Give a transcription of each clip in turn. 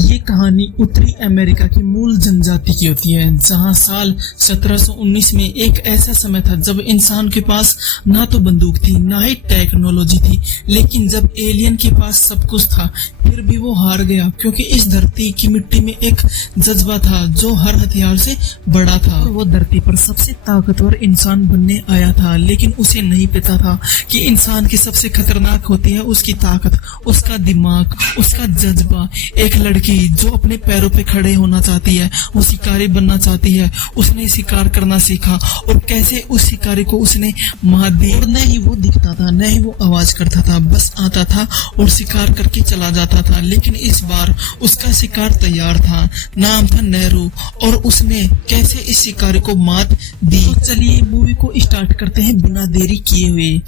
ये कहानी उत्तरी अमेरिका की मूल जनजाति की होती है, जहां साल 1719 में एक ऐसा समय था जब इंसान के पास ना तो बंदूक थी ना ही टेक्नोलॉजी थी, लेकिन जब एलियन के पास सब कुछ था फिर भी वो हार गया, क्योंकि इस धरती की मिट्टी में एक जज्बा था जो हर हथियार से बड़ा था। और वो धरती पर सबसे ताकतवर इंसान बनने आया था, लेकिन उसे नहीं पता था कि इंसान की सबसे खतरनाक होती है उसकी ताकत, उसका दिमाग, उसका जज्बा। एक लड़की जो अपने पैरों पे खड़े होना चाहती है, वो शिकारी बनना चाहती है, उसने शिकार करना सीखा और कैसे उस शिकारी को उसने मात दी। और न ही वो दिखता था न ही वो आवाज करता था, बस आता था और शिकार करके चला जाता था। लेकिन इस बार उसका शिकार तैयार था, नाम था नेहरू, और उसने कैसे इस शिकारी को मात दी। तो चलिए मूवी को स्टार्ट करते हैं बिना देरी किए हुए।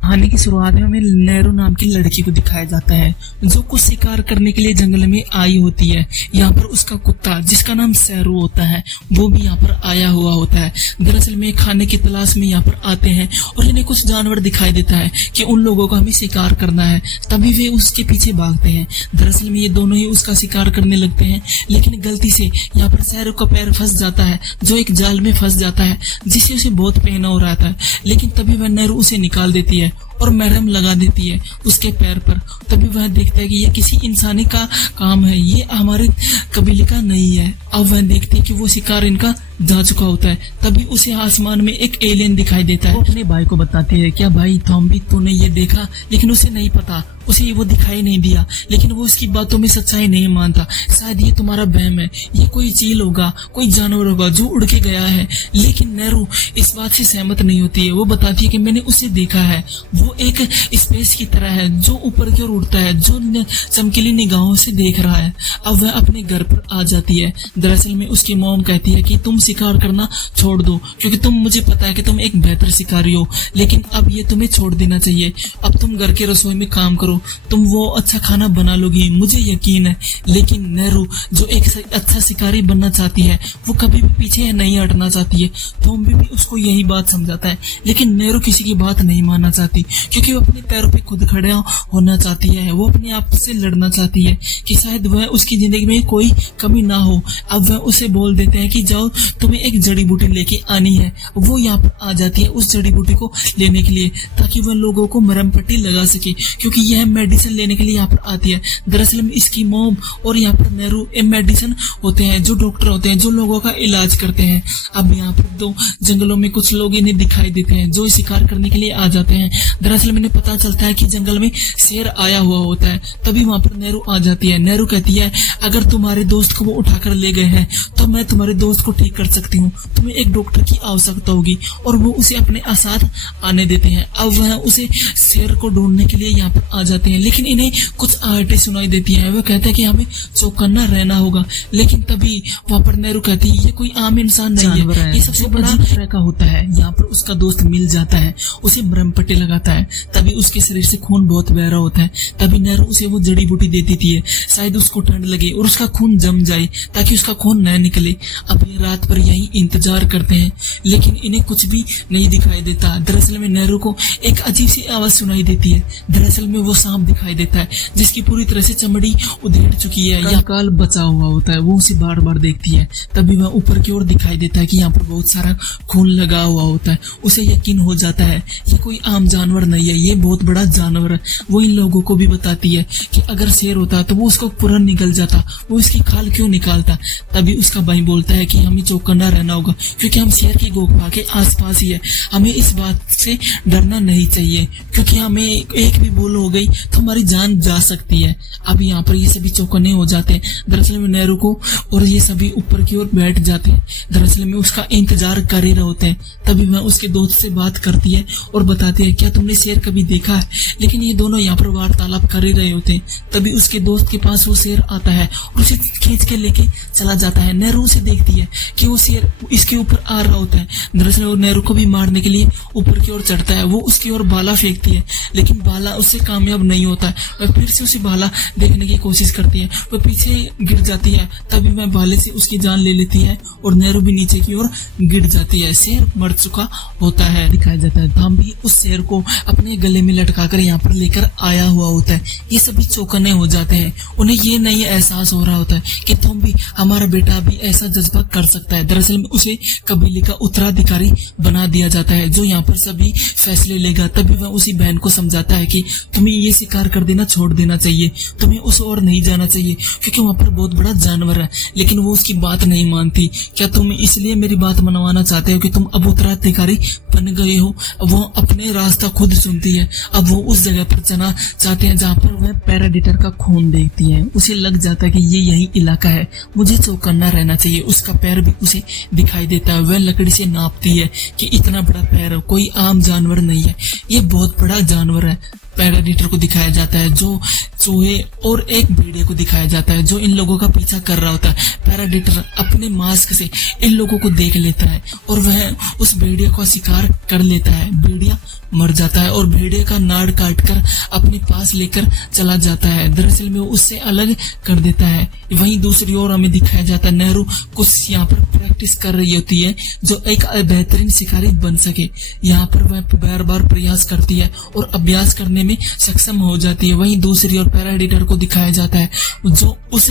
कहानी की शुरुआत में हमें नेहरू नाम की लड़की को दिखाया जाता है जो कुछ शिकार करने के लिए जंगल में आई होती है। यहाँ पर उसका कुत्ता जिसका नाम सैरू होता है वो भी यहाँ पर आया हुआ होता है। दरअसल में खाने की तलाश में यहाँ पर आते हैं और इन्हें कुछ जानवर दिखाई देता है कि उन लोगों का हमें शिकार करना है, तभी वे उसके पीछे भागते हैं। दरअसल में ये दोनों ही उसका शिकार करने लगते हैं, लेकिन गलती से यहाँ पर सैरू का पैर फंस जाता है जो एक जाल में फंस जाता है जिससे उसे बहुत पेन हो रहा था। लेकिन तभी वह नेहरू उसे निकाल देती है और मरहम लगा देती है उसके पैर पर। तभी वह देखता है कि यह किसी इंसानी का काम है, ये हमारे कबीले का नहीं है। अब वह देखती है कि वो शिकार इनका जा चुका होता है। तभी उसे आसमान में एक एलियन दिखाई देता है। वो अपने भाई को बताती है, क्या भाई थॉम्बी तूने ये देखा? लेकिन उसे नहीं पता, उसे वो दिखाई नहीं दिया, लेकिन वो उसकी बातों में सच्चाई नहीं मानता। शायद ये तुम्हारा वहम है, ये कोई चील होगा, कोई जानवर होगा जो उड़ के गया है। लेकिन नेहरू इस बात से सहमत नहीं होती है। वो बताती है कि मैंने उसे देखा है, वो एक स्पेस की तरह है जो ऊपर की ओर उड़ता है, जो चमकीली निगाहों से देख रहा है। अब वह अपने घर पर आ जाती है। दरअसल में उसकी मॉम कहती है कि तुम शिकार करना छोड़ दो, क्योंकि मुझे पता है कि तुम एक बेहतर शिकारी हो, लेकिन अब ये तुम्हें छोड़ देना चाहिए। अब तुम घर के रसोई में काम करो, तुम वो अच्छा खाना बना लोगी, मुझे यकीन है। लेकिन नेहरू जो एक अच्छा शिकारी बनना चाहती है वो कभी भी पीछे नहीं हटना चाहती है। थॉम्बी भी उसको यही बात समझाता है, लेकिन नेहरू किसी की बात नहीं मानना चाहती, क्योंकि वो अपने पैरों पे खुद खड़ा होना चाहती है। वो अपने आप से लड़ना चाहती है कि शायद वह उसकी जिंदगी में कोई कमी ना हो। अब वह उसे बोल देते हैं कि जाओ तुम्हें एक जड़ी बूटी लेके आनी है। वो यहाँ पर आ जाती है उस जड़ी बूटी को लेने के लिए, ताकि वह लोगों को मरहम पट्टी लगा सके, क्योंकि यह मेडिसिन लेने के लिए यहाँ पर आती है। दरअसल में इसकी मॉम और यहाँ पर नेहरू मेडिसिन होते हैं, जो डॉक्टर होते हैं जो लोगों का इलाज करते हैं। अब यहाँ पर दो जंगलों में कुछ लोग इन्हें दिखाई देते हैं जो शिकार करने के लिए आ जाते हैं। दरअसल में पता चलता है कि जंगल में शेर आया हुआ होता है। तभी वहाँ पर नेहरू आ जाती है। नेहरू कहती है, अगर तुम्हारे दोस्त को वो उठाकर ले गए हैं तो मैं तुम्हारे दोस्त को ठीक कर सकती हूँ, तुम्हें एक डॉक्टर की आवश्यकता होगी। और वो उसे अपने साथ आने देते हैं। अब वह उसे शेर को ढूंढने के लिए यहाँ पर आ जाते हैं, लेकिन इन्हें कुछ आहटें सुनाई देती है। वह कहते हैं कि हमें चौकन्ना रहना होगा। लेकिन तभी वहाँ पर नेहरू कहती है, ये कोई आम इंसान नहीं है, ये सबसे बड़ा तरह का होता है। यहाँ पर उसका दोस्त मिल जाता है, उसे मरहम पट्टी लगाता है। तभी उसके शरीर से खून बहुत बह रहा होता है। तभी नेहरू उसे वो जड़ी बूटी दे देती है, शायद उसको ठंड लगे और उसका खून जम जाए ताकि उसका खून न निकले। अब ये रात पर यही इंतजार करते हैं, लेकिन इन्हें कुछ भी नहीं दिखाई देता। दरअसल में नेहरू को एक अजीब सी आवाज सुनाई देती है। दरअसल में वो सांप दिखाई देता है जिसकी पूरी तरह से चमड़ी उधेड़ चुकी है, या काल बचा हुआ होता है। वो उसे बार बार देखती है। तभी वह ऊपर की ओर दिखाई देता है कि यहाँ पर बहुत सारा खून लगा हुआ होता है। उसे यकीन हो जाता है ये कोई आम जानवर नहीं है, ये बहुत बड़ा जानवर है। वो इन लोगों को भी बताती है कि अगर शेर होता तो वो उसको पूरा निकल जाता, वो इसकी खाल क्यों निकालता। तभी उसका भाई बोलता है कि हमें चौकन्ना रहना होगा, क्योंकि हम शेर की गुफा के आसपास ही है। हमें इस बात से डरना नहीं चाहिए, क्योंकि हमें एक भी भूल हो गई तो हमारी जान जा सकती है। अब यहाँ पर ये सभी चौकन्ने हो जाते हैं। दरअसल में नेहरू को और ये सभी ऊपर की ओर बैठ जाते हैं। दरअसल में उसका इंतजार कर ही रहे होते हैं। तभी वह उसके दोस्त से बात करती है और बताती है, क्या तुमने शेर कभी देखा है? लेकिन ये दोनों यहाँ पर वार्तालाप कर ही रहे होते हैं। तभी उसके दोस्त के पास वो शेर आता है और उसे खींच के लेके चला जाता है। नेहरू उसे देखती है कि वो शेर इसके ऊपर आ रहा होता है। दरअसल वो नेहरू को भी मारने के लिए ऊपर की ओर चढ़ता है। वो उसकी ओर भाला फेंकती है, लेकिन भाला उससे कामयाब नहीं होता है। वह फिर से उसे भाला देखने की कोशिश करती है, वह पीछे गिर जाती है। तभी वह भाले से उसकी जान ले लेती है और नेहरू भी नीचे की ओर गिर जाती है। शेर मर चुका होता है। दिखाया जाता है थॉम्बी उस शेर को अपने गले में लटकाकर यहाँ पर लेकर आया हुआ होता है। ये सभी चौकन्ने हो जाते हैं। उन्हें ये नहीं एहसास हो रहा होता है कि तुम भी, हमारा बेटा भी ऐसा जज्बा कर सकता है। दरअसल में उसे कबीले का उत्तराधिकारी बना दिया जाता है, जो यहाँ पर सभी फैसले लेगा। तभी वह उसी बहन को समझाता है कि तुम्हें ये शिकार कर देना छोड़ देना चाहिए, तुम्हें उस ओर नहीं जाना चाहिए, क्योंकि वहाँ पर बहुत बड़ा जानवर है। लेकिन वो उसकी बात नहीं मानती। क्या तुम इसलिए मेरी बात मनवाना चाहते हो कि तुम अब उत्तराधिकारी बन गए हो? वो अपने रास्ता खुद चुनती है। अब वो उस जगह पर जाना चाहते हैं जहाँ पर वह पैराडीटर का खून देखती है। उसे लग जाता है कि ये यही इलाका है, मुझे चौकन्ना रहना चाहिए। उसका पैर भी उसे दिखाई देता है। वह लकड़ी से नापती है कि इतना बड़ा पैर कोई आम जानवर नहीं है, ये बहुत बड़ा जानवर है। पैराडीटर को दिखाया जाता है, जो चूहे और एक भेड़िए को दिखाया जाता है जो इन लोगों का पीछा कर रहा होता है। पैराडीटर अपने मास्क से इन लोगों को देख लेता है और वह उस भेड़िए का शिकार कर लेता है। भेड़िया मर जाता है और भेड़िए का नाड़ काटकर अपने पास लेकर चला जाता है। दरअसल में वो उससे अलग कर देता है। वहीं दूसरी ओर हमें दिखाया जाता है नेहरू कुछ यहाँ पर प्रैक्टिस कर रही होती है, जो एक बेहतरीन शिकारी बन सके। यहाँ पर वह बार बार प्रयास करती है और अभ्यास करने में सक्षम हो जाती है। वहीं दूसरी ओर पैराडीटर को दिखाया जाता है, जो उस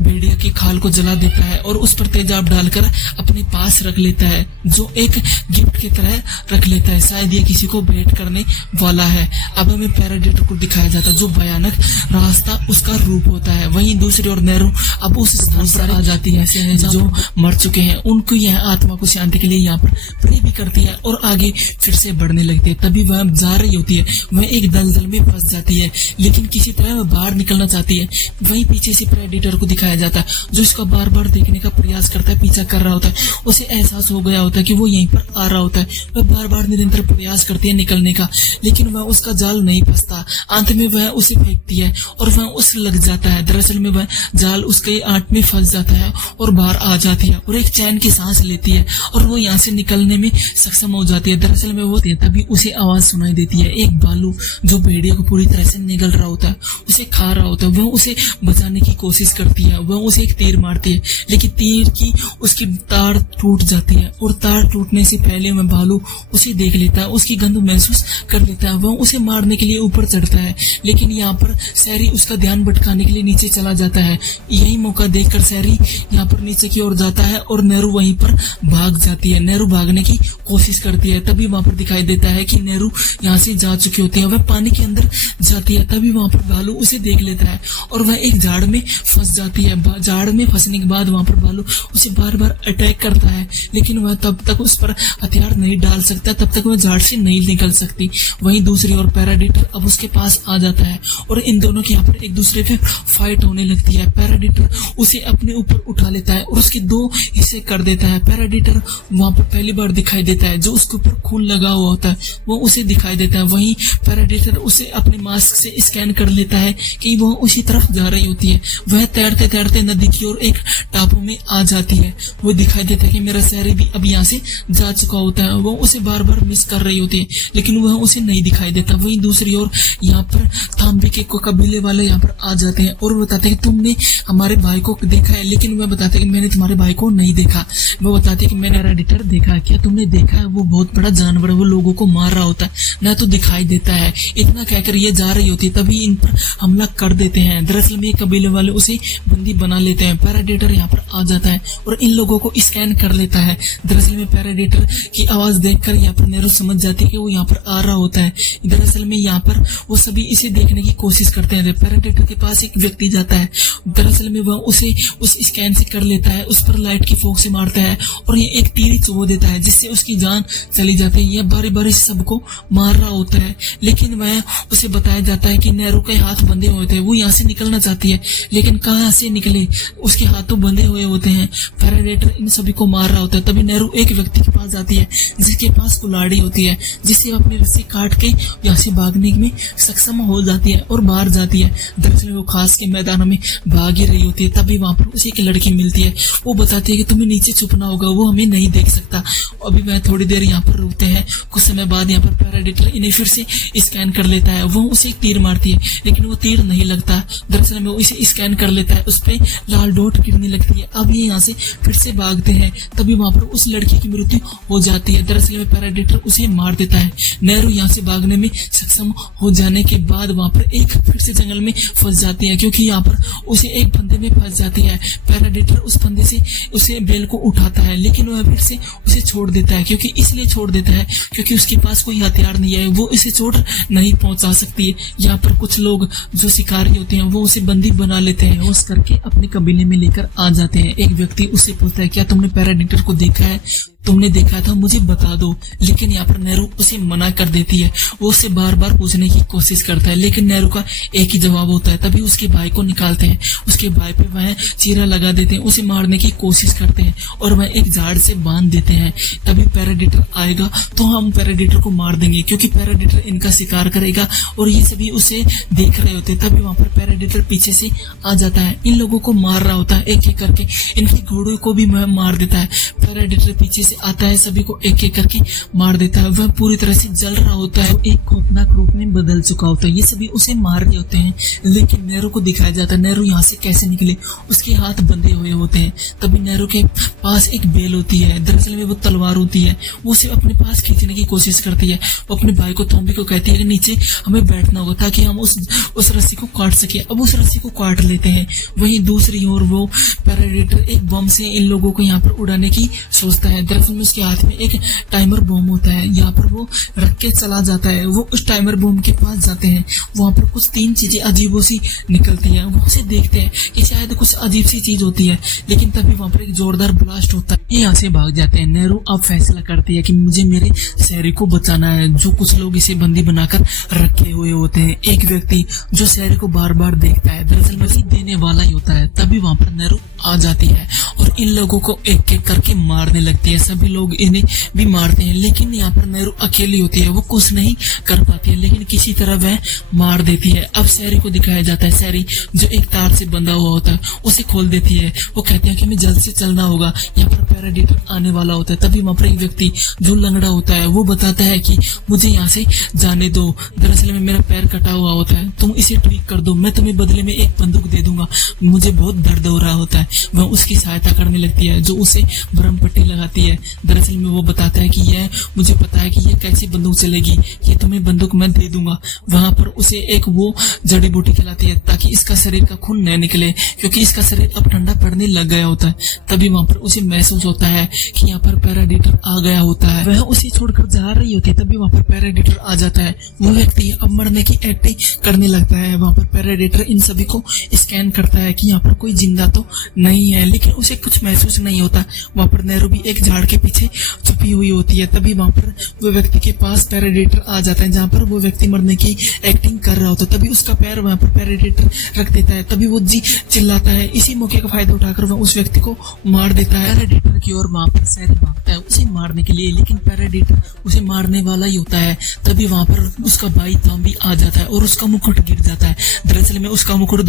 भेड़िया के खाल को जला देता है और उस पर तेजाब डालकर अपने पास रख लेता है, जो एक गिफ्ट की तरह रख लेता है। शायद ये किसी को भेंट करने वाला है। अब हमें पैराडीटर को दिखाया जाता है, जो भयानक रास्ता उसका रूप होता है। वहीं दूसरी ओर नेहरू अब उस स्थान पर आ जाती है जो मर चुके हैं। उनको यह आत्मा को शांति के लिए यहाँ पर प्रे भी करती है और आगे फिर से बढ़ने लगती है। तभी वह जा रही होती है, वह एक दलदल में फंस जाती है, लेकिन किसी तरह वह बाहर निकलना चाहती है। वहीं पीछे से पैराडीटर को दिखाया जाता है, जो इसका बार बार देखने का प्रयास करता है, पीछा कर रहा होता है। उसे एहसास हो गया होता है कि वो यहीं पर आ रहा होता है। वह बार बार निरंतर प्रयास करती है निकलने का, लेकिन वह उसका जाल नहीं फंसता। अंत में वह उसे फेंकती है और वह उसे लग जाता है। दरअसल में वह जाल उसके आंट में फंस जाता है और बाहर आ जाती है और एक चैन की सांस लेती है और वो यहाँ से निकलने में सक्षम हो जाती है। दरअसल में वो तभी उसे आवाज सुनाई देती है। एक भालू जो भेड़िए को पूरी तरह से निगल रहा होता है, उसे खा रहा होता है। वह उसे बचाने की कोशिश करती है। वह उसे एक तीर मारती है, लेकिन तीर की उसकी तार टूट जाती है और तार टूटने से पहले वह भालू उसे देख लेता है, उसकी गंध महसूस कर लेता है। वह उसे मारने के लिए ऊपर चढ़ता है, लेकिन यहाँ पर शहरी उसका ध्यान भटकाने के लिए नीचे चला जाता है। यही मौका देखकर शहरी यहाँ पर नीचे की ओर जाता है और नेहरू वहीं पर भाग जाती है। नेहरू भागने की कोशिश करती है, तभी वहां पर दिखाई देता है कि नेहरू यहाँ से जा चुकी होती है। वह पानी के अंदर जाती है, तभी वहां पर भालू उसे देख लेता है और वह एक झाड़ में फंस जाती है। झाड़ में फंसने के बाद वहां पर भालू उसे बार बार अटैक करता है, लेकिन वह तब तक उस पर हथियार नहीं डाल सकता, तब तक वह झाड़ से नहीं निकल सकती। वहीं दूसरी ओर पैराडीटर अब उसके पास आ जाता है और इन दोनों की यहाँ पर एक दूसरे पे फाइट होने लगती है। पैराडीटर उसे अपने ऊपर उठा लेता है और उसके दो हिस्से कर देता है। पैराडीटर वहां पर पहली बार दिखाई देता है, जो उसके ऊपर खून लगा हुआ होता है वो उसे दिखाई देता है। वहीं पैराडीटर उसे अपने मास्क से स्कैन कर लेता है कि वह उसी तरफ जा रही होती है। वह तैरते तैरते नदी की ओर एक टापू में आ जाती है। वो दिखाई देता है कि मेरा शहरी भी अब यहाँ से जा चुका होता है। वो उसे बार बार मिस कर रही होती है, लेकिन वह उसे नहीं दिखाई देता। वहीं दूसरी ओर यहाँ पर थाम्बे के कबीले वाले यहाँ पर आ जाते हैं और बताते हैं तुमने हमारे भाई को देखा है, लेकिन वह बताते हैं कि मैंने तुम्हारे भाई को नहीं देखा। वो बताते हैं कि मैंने पैराडीटर देखा। क्या तुमने देखा है? वो बहुत बड़ा जानवर है, वो लोगों को मार रहा होता है, न तो दिखाई देता है। इतना कहकर ये जा रही होती है, तभी इन पर हमला कर देते हैं। दरअसल में कबीले वाले उसे बंदी बना लेते हैं। पैराडीटर यहाँ पर आ जाता है और इन लोगों को स्कैन कर लेता है। दरअसल में पैराडीटर की आवाज देखकर यहाँ पर नेहरू समझ जाती है कि वो यहाँ पर आ रहा होता है। दरअसल में यहाँ पर वो सभी इसे देखने की कोशिश करते हैं। पैराडीटर के पास एक व्यक्ति जाता है। दरअसल में वह उसे उस स्कैन से कर लेता है, उस पर लाइट की फोक से मारता है और ये एक तीर चुभो देता है, जिससे उसकी जान चली जाती है। यह बारी बारी सबको मार रहा होता है, लेकिन वह उसे बताया जाता है कि नेहरू के हाथ बंधे हुए थे। वो यहाँ से निकलना चाहती है, लेकिन कहाँ से निकले, उसके हाथ तो बंधे हुए होते हैं। पैराडीटर इन सभी को मार रहा होता है। तभी नेहरू एक व्यक्ति के पास जाती है जिसके पास कुल्हाड़ी होती है, जिससे वो अपनी रस्सी काट के यहाँ से भागने में सक्षम हो जाती है और बाहर जाती है। दरअसल वो खास के मैदानों में भाग ही रही होती है। तभी वहां पर उसे एक लड़की मिलती है। वो बताती है कि तुम्हें नीचे छुपना होगा, वो हमें नहीं देख सकता। अभी वह थोड़ी देर यहाँ पर रुकते हैं। कुछ समय बाद यहाँ पर पैराडीटर इन्हें फिर से स्कैन कर कर लेता है। वो उसे एक तीर मारती है लेकिन वो तीर नहीं लगता। दरअसल में वो इसे स्कैन कर लेता है, उस पे लाल डॉट गिरने लगती है। अब ये यहाँ से फिर से भागते हैं, तभी वहां पर उस लड़की की मृत्यु हो जाती है। दरअसल में पैराडेटर उसे मार देता है। नेहरू यहाँ से भागने में सक्षम हो जाने के बाद वहां पर एक फिर से जंगल में फंस जाती है, क्योंकि यहाँ पर उसे एक फंदे में फंस जाती है। पैराडेटर उस फंदे से उसे बेल को उठाता है, लेकिन वह फिर से उसे छोड़ देता है। क्योंकि इसलिए छोड़ देता है क्योंकि उसके पास कोई हथियार नहीं है, वो इसे चोट नहीं पहुंचा सकती है। यहाँ पर कुछ लोग जो शिकारी होते हैं वो उसे बंदी बना लेते हैं, होश करके अपने कबीले में लेकर आ जाते हैं। एक व्यक्ति उससे पूछता है, क्या तुमने पैराडेटर को देखा है? तुमने देखा था, मुझे बता दो। लेकिन यहाँ पर नेहरू उसे मना कर देती है। वो उसे बार बार पूछने की कोशिश करता है, लेकिन नेहरू का एक ही जवाब होता है। तभी उसके भाई को निकालते हैं, उसके भाई पे वह चीरा लगा देते हैं, उसे मारने की कोशिश करते हैं और वह एक झाड़ से बांध देते हैं। तभी पैराडेटर आएगा तो हम पैराडेटर को मार देंगे, क्योंकि पैराडेटर इनका शिकार करेगा और ये सभी उसे देख रहे होते हैं। तभी वहां पर पैराडेटर पीछे से आ जाता है, इन लोगों को मार रहा होता है एक एक करके, इनके घोड़ों को भी मार देता है। पैराडेटर पीछे से आता है, सभी को एक एक करके मार देता है। वह पूरी तरह से जल रहा होता है, एक खौफनाक रूप में बदल चुका होता है। ये सभी उसे मार रहे होते हैं, लेकिन नेहरू को दिखाया जाता है नेहरू यहाँ से कैसे निकले। उसके हाथ बंधे हुए होते हैं। तभी नेहरू के पास एक बेल होती है, दरअसल में वो तलवार होती है। वो उसे अपने पास खींचने की कोशिश करती है। वो अपने भाई को थोम्बी को कहती है कि नीचे हमें बैठना होगा ताकि हम उस रस्सी को काट सके। अब उस रस्सी को काट लेते हैं। वहीं दूसरी ओर वो पैराडेटर एक बम से इन लोगों को यहाँ पर उड़ाने की सोचता है। दरअसल में उसके हाथ में एक टाइमर बम होता है, यहाँ पर वो रख के चला जाता है। वो उस टाइमर बम के पास जाते हैं, वहां पर कुछ 3 चीजें अजीबो सी निकलती हैं। वो उसे देखते हैं कि शायद कुछ अजीब सी चीज होती है, लेकिन तभी वहां पर एक जोरदार ब्लास्ट होता है। ये यहाँ से भाग जाते हैं। नेहरू अब फैसला करती है कि मुझे मेरे शहरी को बचाना है, जो कुछ लोग इसे बंदी बनाकर रखे हुए होते हैं। एक व्यक्ति जो शहरी को बार बार देखता है, दरअसल में देने वाला ही होता है। तभी वहां पर नेहरू आ जाती है और इन लोगों को एक एक करके मारने लगती है। सभी लोग इन्हें भी मारते हैं, लेकिन यहाँ पर नेहरू अकेली होती है, वो कुछ नहीं कर पाती है, लेकिन किसी तरह वह मार देती है। अब शहरी को दिखाया जाता है, शहरी जो एक तार से बंधा हुआ होता है उसे खोल देती है। वो कहते हैं कि हमें जल्द से चलना होगा, यहाँ पर पैराडेटर आने वाला होता है। तभी वहां पर एक व्यक्ति जो लंगड़ा होता है वो बताता है कि मुझे यहाँ से जाने दो, दरअसल में मेरा पैर कटा हुआ होता है, तुम इसे ठीक कर दो, मैं तुम्हें बदले में एक बंदूक दे दूंगा, मुझे बहुत दर्द हो रहा होता है। वह उसकी सहायता करने लगती है, जो उसे भ्रम पट्टी लगाती है। दरअसल में वो बताता है कि यह मुझे पता है कि यह कैसी बंदूक चलेगी, ये तुम्हें बंदूक मैं दे दूंगा। वहां पर उसे एक वो जड़ी बूटी खिलाती है ताकि इसका शरीर का खून न निकले, क्योंकि इसका शरीर अब ठंडा पड़ने लग गया होता है। तभी वहां पर उसे महसूस होता है कि यहाँ पर पैराडेटर आ गया होता है। वह उसे छोड़कर जा रही होती है, तभी वहां पर पैराडेटर आ जाता है। वो व्यक्ति अब मरने की एक्टिंग करने लगता है। वहां पर पैराडेटर इन सभी को स्कैन करता है कि यहाँ पर कोई जिंदा तो नहीं है, लेकिन उसे कुछ महसूस नहीं होता। वहां पर नेहरू भी एक झाड़ के पीछे छुपी हुई होती है। तभी वहां पर वो व्यक्ति के पास पैराडेटर आ जाता है, जहाँ पर वो व्यक्ति मरने की एक्टिंग कर रहा होता है। तभी उसका पैर वहां पर पैराडेटर रख देता है। तभी वो जी चिल्लाता है। इसी मौके का फायदा उठाकर वह उस व्यक्ति को मार देता है। पैराडेटर की ओर वहां पर शहरी भागता है उसे मारने के लिए, लेकिन पैराडेटर उसे मारने वाला ही होता है। तभी वहां पर उसका भाई थॉम्बी आ जाता है और उसका मुकुट गिर जाता है। दरअसल में उसका मुकुट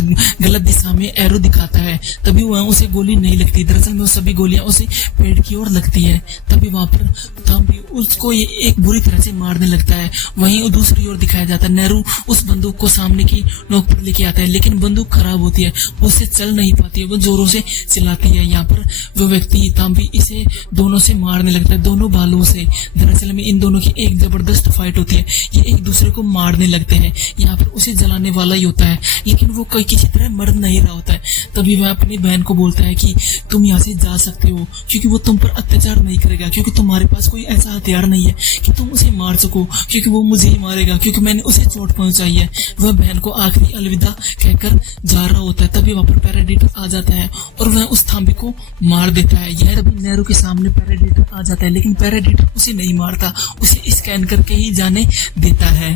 गलत दिशा में एरो दिखाता है, तभी वह उसे गोली नहीं लगती। दरअसल में सभी गोलियां उसे पेड़ की ओर लगती है। तभी वहां पर थॉम्बी उसको एक बुरी तरह से मारने लगता है। वहीं दूसरी ओर दिखाया जाता है नेहरू उस बंदूक को सामने की नोक पर लेके आता है, लेकिन बंदूक खराब होती है, वो उससे चल नहीं पाती है, वो जोरों से चिल्लाती है। यहाँ पर वो व्यक्ति थॉम्बी इसे दोनों से मारने लगता है, दोनों बालों से। दरअसल में इन दोनों की एक जबरदस्त फाइट होती है, ये एक दूसरे को मारने लगते हैं। यहाँ पर उसे जलाने वाला ही होता है, लेकिन वो कोई किसी तरह मर नहीं रहा होता है। तभी वह अपनी बहन को बोलता है कि तुम यहाँ से जा सकते हो, क्योंकि वो तुम पर अत्याचार नहीं करेगा, क्योंकि तुम्हारे पास कोई ऐसा हथियार नहीं है कि तुम उसे मार सको, क्योंकि वो मुझे ही मारेगा, क्योंकि मैंने उसे चोट पहुंचाई है। वह बहन को आखिरी अलविदा कहकर जा रहा होता है। तभी वहां पर पैराडेटर आ जाता है और वह उस थॉम्बी को मार देता है। यह तभी नेहरू के सामने पैराडेटर आ जाता है, लेकिन पैराडेटर उसे नहीं मारता, उसे स्कैन करके ही जाने देता है।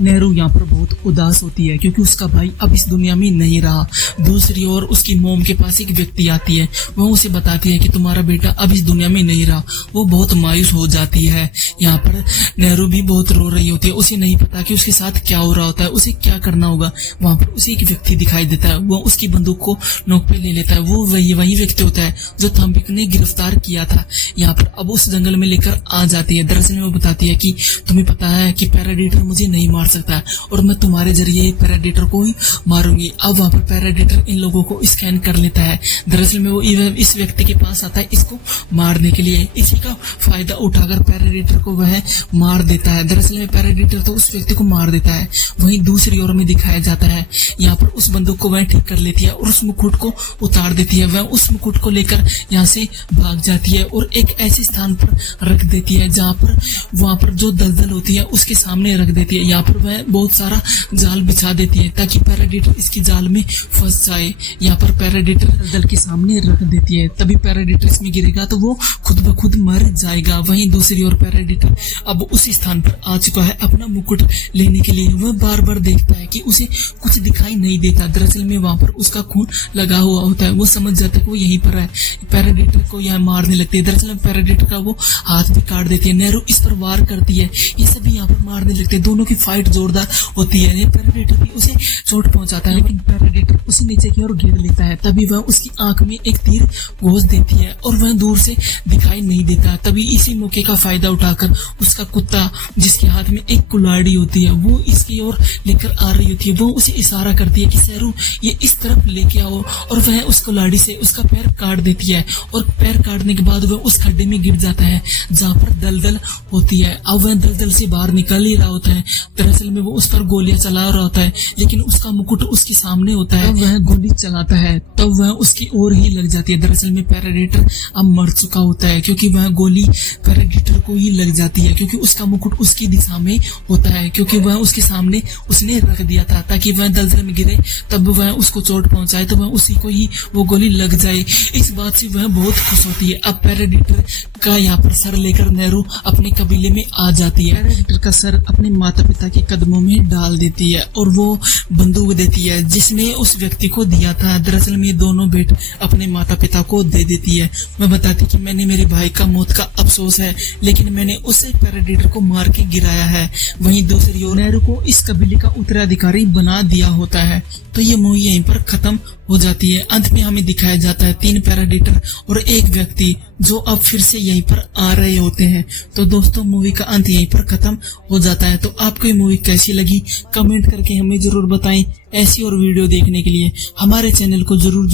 नेहरू यहाँ पर बहुत उदास होती है, क्योंकि उसका भाई अब इस दुनिया में नहीं रहा। दूसरी ओर उसकी मोम के पास एक व्यक्ति आती है, वह उसे बताती है कि तुम्हारा बेटा अब इस दुनिया में नहीं रहा। वो बहुत मायूस हो जाती है। यहाँ पर नेहरू भी बहुत रो रही होती है, उसे नहीं पता कि उसके साथ क्या हो रहा होता है, उसे क्या करना होगा। वहां पर उसे एक व्यक्ति दिखाई देता है, वो उसकी बंदूक को नोक पे ले लेता है। वो वही व्यक्ति होता है जो थॉम्बी ने गिरफ्तार किया था। यहाँ पर अब उस जंगल में लेकर आ जाती है। दरअसल में वो बताती है कि तुम्हें पता है कि पैराडेटर मुझे नहीं मार मार सकता है और मैं तुम्हारे जरिए प्रेडेटर को ही मारूंगी। अब वहाँ पर प्रेडेटर इन लोगों को स्कैन कर लेता है। दरअसल में वो इस व्यक्ति के पास आता है इसको मारने के लिए। इसी का फायदा उठाकर प्रेडेटर को वह मार देता है। दरअसल में प्रेडेटर तो उस व्यक्ति को मार देता है। वहीं दूसरी ओर में दिखाया जाता है यहाँ पर उस बंदूक को वह ठीक कर लेती है और उस मुकुट को उतार देती है। वह उस मुकुट को लेकर यहाँ से भाग जाती है और एक ऐसे स्थान पर रख देती है जहाँ पर वहाँ पर जो दलदल होती है उसके सामने रख देती है। यहाँ पर वह बहुत सारा जाल बिछा देती है ताकि प्रेडेटर इसकी जाल में फंस जाए। यहाँ पर प्रेडेटर दलदल के सामने रख देती है, तभी प्रेडेटर इसमें गिरेगा तो वो खुद ब खुद मर जाएगा। वहीं दूसरी ओर प्रेडेटर अब उस स्थान पर आ चुका है अपना मुकुट लेने के लिए। वह बार बार देखता है कि उसे कुछ दिखाई नहीं देता। दरअसल में वहाँ पर उसका खून लगा हुआ होता है। वो समझ जाता है कि वो यहीं पर है। प्रेडेटर को यहाँ मारने लगती है। दरअसल में प्रेडेटर का वो हाथ भी काट देती है। नेहरू इस पर वार करती है। ये सभी यहाँ पर मारने लगते हैं। दोनों की फाइट जोरदार होती है। प्रेडेटर भी उसे चोट पहुंचाता है लेकिन प्रेडेटर उसे नीचे की ओर घेर लेता है। तभी वह उसकी आंख में एक तीर घोंस देती है और वह दूर से दिखाई नहीं देता। तभी इसी मौके का फायदा उठाकर उसका कुत्ता जिसके हाथ में एक कुल्हाड़ी होती है वो इसकी ओर लेकर आ रही होती है। वो उसे इशारा करती है कि शेरू ये इस तरफ लेके आओ और वह उस कुल्हाड़ी से उसका पैर काट देती है और पैर काटने के बाद वह उस खड्डे में गिर जाता है जहाँ पर दलदल होती है। अब वह दलदल से बाहर निकल ही रहा होता है। दरअसल में वो उस पर गोलियां चला रहा होता है लेकिन उसका मुकुट उसके सामने होता है। वह गोली चलाता है तब वह उसकी ओर ही लग जाती है। दरअसल में प्रेडेटर अब मर चुका होता है क्योंकि वह गोली प्रेडेटर को ही लग जाती है क्योंकि उसका मुकुट उसकी दिशा में होता है, क्योंकि वह उसके सामने उसने रख दिया था ताकि वह दलदल में गिरे तब वह उसको चोट पहुंचाए तो वह उसी को ही वो गोली लग जाए। इस बात से वह बहुत खुश होती है। अब प्रेडेटर का यहाँ पर सर लेकर नेहरू अपने कबीले में आ जाती है। प्रेडेटर का सर अपने माता पिता के कदमों में डाल देती है और वो बंदूक देती है जिसने उस व्यक्ति को दिया था। दरअसल में दोनों बेट अपने माता पिता को दे देती है। मैं बताती कि मैंने मेरे भाई का मौत का अफसोस है लेकिन मैंने उसे प्रेडेटर को मार के गिराया है। वहीं दूसरी ओर नेहरू को इस कबीले का उत्तराधिकारी बना दिया होता है। तो ये मूवी यहीं पर खत्म हो जाती है। अंत में हमें दिखाया जाता है 3 प्रेडेटर और एक व्यक्ति जो अब फिर से यहीं पर आ रहे होते हैं। तो दोस्तों मूवी का अंत यहीं पर खत्म हो जाता है। तो आपको ये मूवी कैसी लगी कमेंट करके हमें जरूर बताएं। ऐसी और वीडियो देखने के लिए हमारे चैनल को जरूर